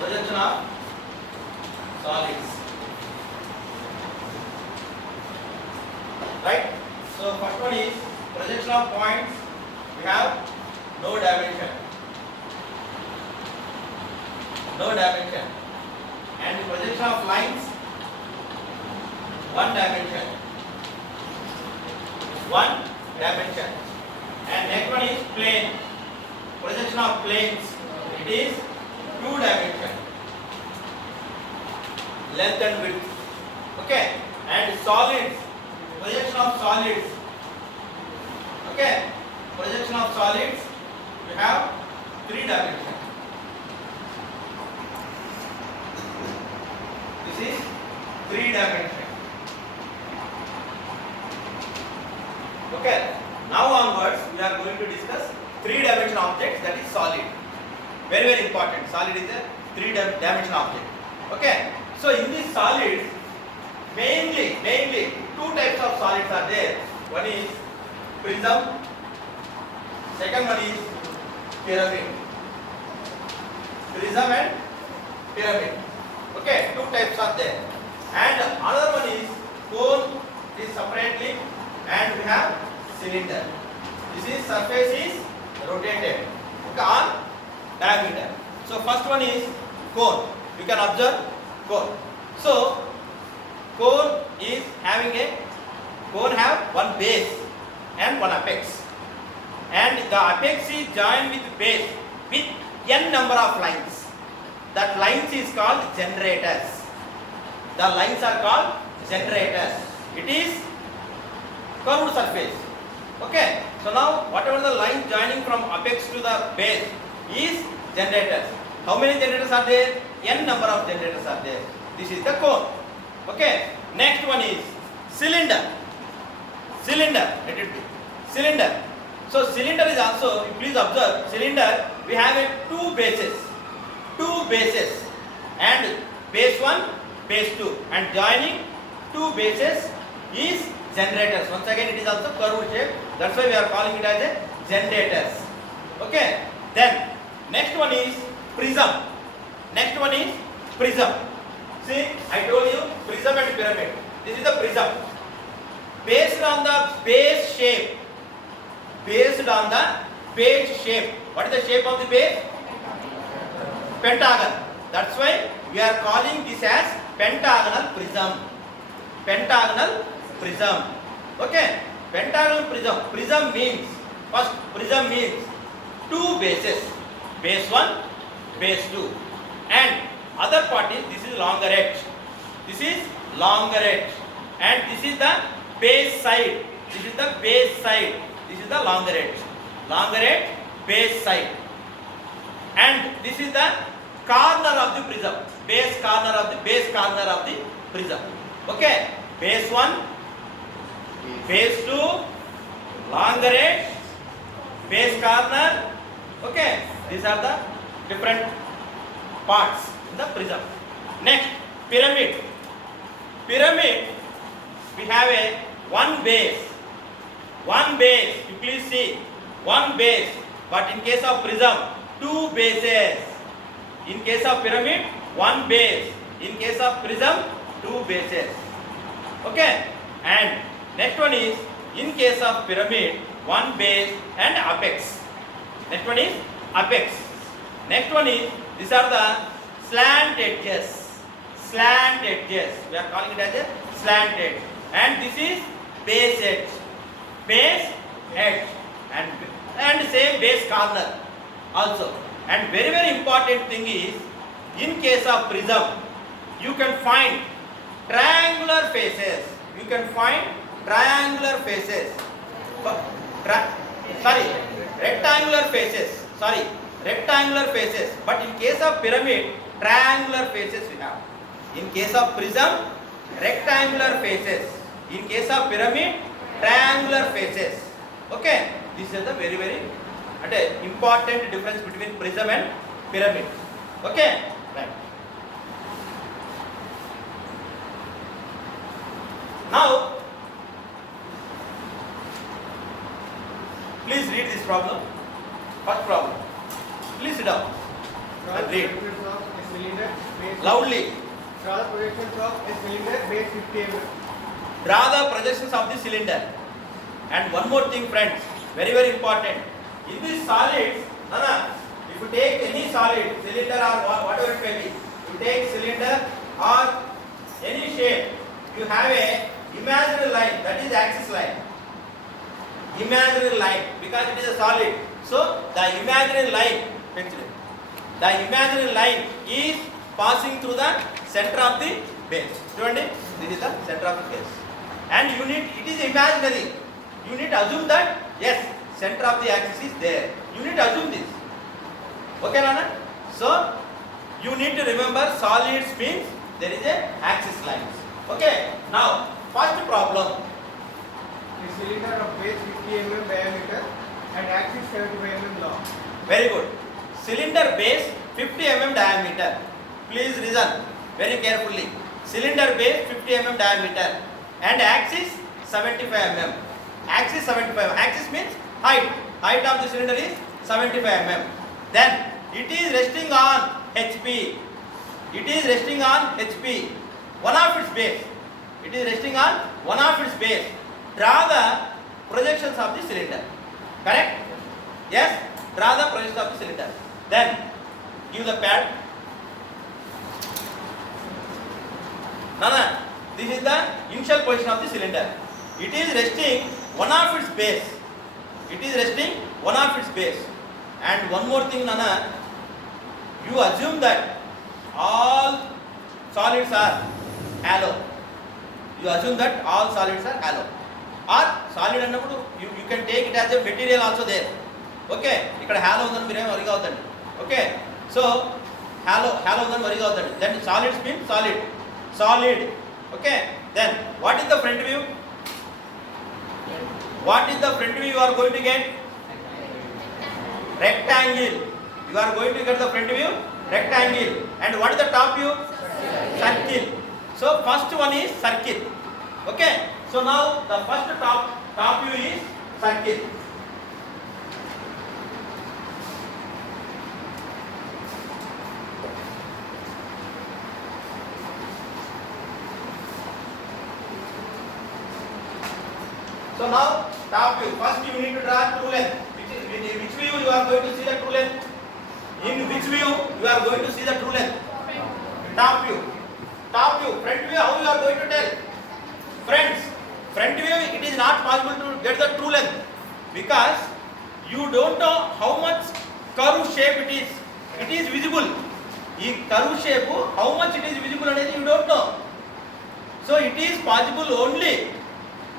Projection of solids. Right? So first one is projection of points. We have no dimension. No dimension. And projection of lines, one dimension. One dimension. And next one is plane. Projection of planes, it is two dimension. Length and width. Okay. And solids, projection of solids. Okay. Projection of solids, we have three dimension. This is three dimension. Okay. Now onwards, we are going to discuss three dimension objects, that is solid. Very, very important. Solid is a three dimension object. Okay. So in these solids, mainly two types of solids are there. One is prism. Second one is pyramid. Prism and pyramid. Okay, two types are there. And another one is cone, is separately, and we have cylinder. This is surface is rotated, okay, on diameter. So first one is cone. You can observe cone. So cone is having cone have one base and one apex. And the apex is joined with base with n number of lines. That lines is called generators. The lines are called generators. It is curved surface. Okay. So now whatever the line joining from apex to the base is generators. How many generators are there? N number of generators are there. This is the cone. Okay. Next one is cylinder. Cylinder. Let it be. Cylinder. So cylinder is also, please observe, cylinder we have two bases. Two bases. And base 1, base 2. And joining two bases is generators. Once again it is also curved shape. That's why we are calling it as a generators. Okay. Then next one is prism. Next one is prism. See, I told you prism and pyramid. This is the prism. Based on the base shape. Based on the base shape. What is the shape of the base? Pentagon. That's why we are calling this as pentagonal prism. Pentagonal prism. Okay. Pentagonal prism. Prism means, first prism means two bases. Base 1, base 2. And other part is, this is longer edge. This is longer edge. And this is the base side. This is the base side. This is the longer edge. Longer edge, base side. And this is the corner of the prism. Base corner of the prism. Okay. Base 1, base 2, longer edge, base corner. Okay. These are the different parts in the prism. Next, pyramid. Pyramid, we have a one base. One base, you please see, one base. But in case of prism, two bases. In case of pyramid, one base. In case of prism, two bases. Okay. And next one is, in case of pyramid, one base and apex. Next one is apex. Next one is, these are the slant edges. Slant edges. We are calling it as a slant edge. And this is base edge. Base edge. And same base corner also. And very, very important thing is, in case of prism, you can find triangular faces. You can find triangular faces. Rectangular faces. Rectangular faces. But in case of pyramid, triangular faces we have. In case of prism, rectangular faces. In case of pyramid, triangular faces. Okay. This is the very, very important difference between prism and pyramid. Okay. Right. Now, please read this problem. First problem. Please sit down and read. cylinder base. Loudly. Draw the projections of a cylinder base 50 mm. Draw the projections of the cylinder. And one more thing, friends, very very important. In these solids, if you take any solid, cylinder or whatever it may be, you take cylinder or any shape, you have a imaginary line, that is axis line. Imaginary line, because it is a solid. So the imaginary line is passing through the center of the base. This is the center of the base. And it is imaginary. You need to assume that, yes, center of the axis is there. You need to assume this. Okay, Nana? So, you need to remember solids means there is a axis lines. Okay, now, first problem. A cylinder of base 50 mm diameter and axis 75 mm long. Very good. Cylinder base 50 mm diameter. Please listen very carefully. Cylinder base 50 mm diameter and axis 75 mm. Axis 75 mm. Axis means height. Height of the cylinder is 75 mm. Then it is resting on HP. It is resting on HP. One of its base. It is resting on one of its base. Draw the projections of the cylinder. Correct? Yes? Draw the projections of the cylinder. Then give the pad. Nana, this is the initial position of the cylinder. It is resting one of its base. It is resting one of its base. And one more thing, Nana, you assume that all solids are hollow. You assume that all solids are hollow. Or solid annappudu you can take it as a material also there. Okay, ikkada hollow undani meere worry avutandi. Okay, so hollow undani worry avutandi. Then solids means solid. Okay, then what is the front view? What is the front view you are going to get? Rectangle. You are going to get the front view? Rectangle. And what is the top view? Circle. So first one is circle. Okay. So now the first top view is circle. So now top view. First you need to draw true length. Which view you are going to see the true length? In which view you are going to see the true length? Top view. Top view. Front view, how you are going to tell? Friends, front view it is not possible to get the true length because you don't know how much curve shape it is. It is visible. In curve shape, how much it is visible and you don't know. So it is possible only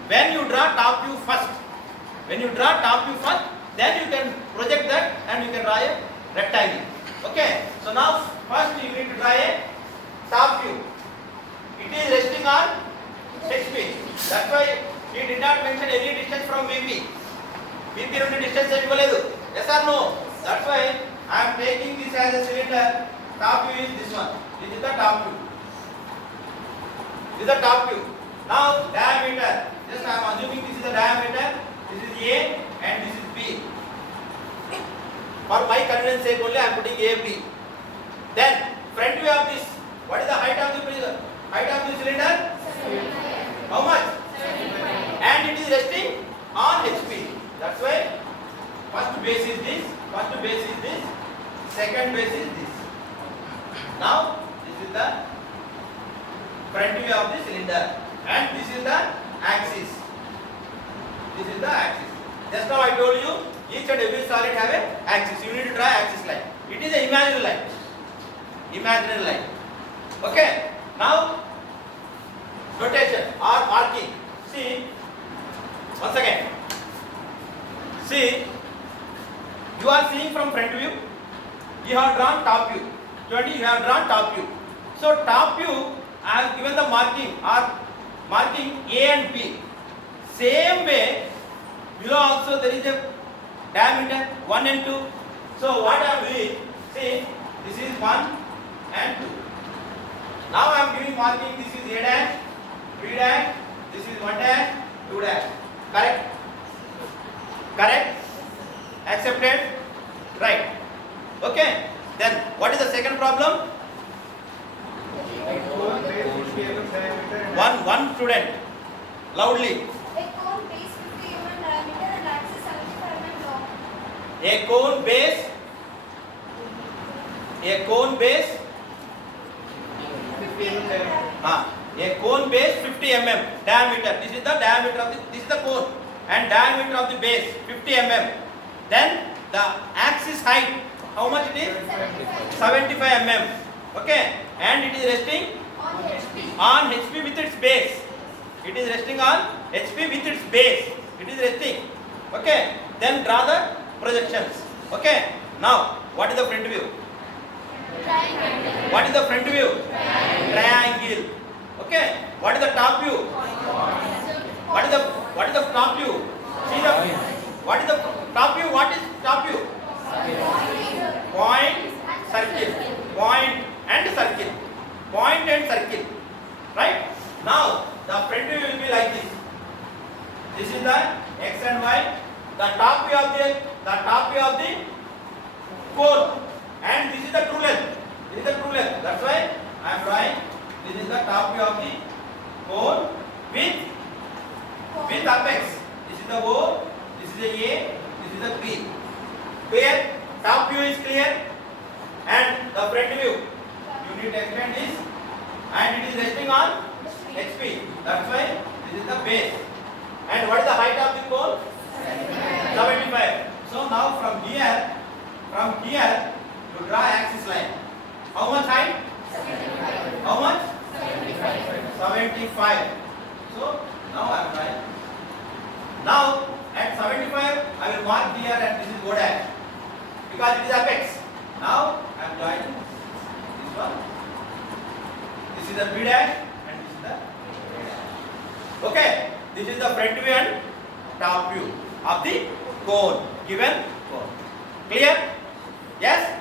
when you draw top view first. When you draw top view first, then you can project that and you can draw a rectangle. Okay. So now first you need to draw a top view. It is resting on HP. That's why he did not mention any distance from VP. VP నుండి distance ఇవ్వలేదు. Yes or no? That's why I am taking this as a cylinder. Top view is this one. This is the top view. This is the top view. Now diameter. Just I am assuming this is the diameter. This is A and this is B. For my convenience sake only I am putting A, B. Then front view of this. What is the height of the cylinder? How much? And it is resting on HP. That's why first base is this, second base is this. Now this is the front view of the cylinder and this is the axis. This is the axis. Just now I told you each and every solid have a axis. You need to draw axis line. It is an imaginary line. Imaginary line. Okay. Now notation or marking. See, once again. See, you are seeing from front view. You have drawn top view. 20. You have drawn top view. So top view, I have given the marking or marking A and B. Same way, below also there is a diameter 1 and 2. So what I am doing? See, this is 1 and 2. Now I am giving marking. This is A dash, B dash, this is 1 dash, 2 dash. Correct? Correct? Accepted? Right. Okay. Then what is the second problem? mm diameter and One student. Loudly. A cone base 50 mm diameter and axis 75 mm long. A cone base. A cone base. 50 mm diameter. A cone base 50 mm diameter. This is the diameter of this is the cone and diameter of the base 50 mm. Then the axis height, how much it is? 75 mm. Okay, and it is resting On HP. on HP with its base. It is resting on HP with its base. It is resting. Okay, then draw the projections. Okay, now what is the front view? Triangle. What is the front view? Triangle. Okay, what is the top view? What is the top view? See the what is the top view? What is top view? Point, circle, point and circle, point and circle. Right? Now the front view will be like this. This is the x and y. The top view of the cone, and this is the true length. This is the true length. That's why I am drawing. This is the top view of the cone with apex. This is the O. This is the A. This is the B. Clear? Top view is clear, and the front view. You need to extend this, and it is resting on HP. That's why this is the base. And what is the height of the cone? 75. So now from here you draw axis line. How much height? How much? 75. So now I am drawing. Now at 75 I will mark here, and this is O dash because it is apex. Now I am drawing this one. This is the B dash and this is the A dash. Okay, this is the front view and top view of the cone, given cone. Clear? Yes?